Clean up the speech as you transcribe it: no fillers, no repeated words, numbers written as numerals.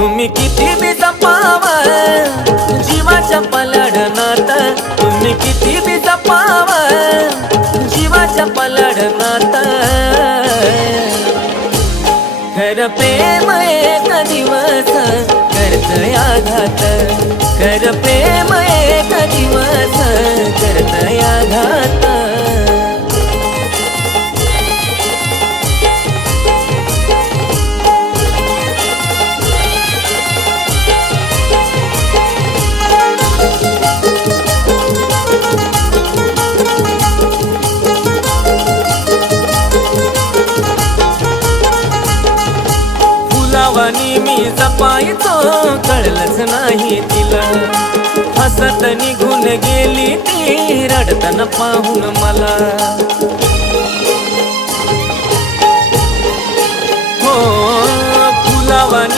तुम्ही किती बी जपाव जीवाच्या पलाडनात, तुम्ही किती बी जपाव जीवाच्या पलाडनात, खर प्रेम एक दिवस करतय आघात, खर प्रेम एक दिवस करतय आघात. फुलावानी मी जपायचो कळलंच नाही तिला, हसत निघून गेली ती रडताना पाहून मला. हो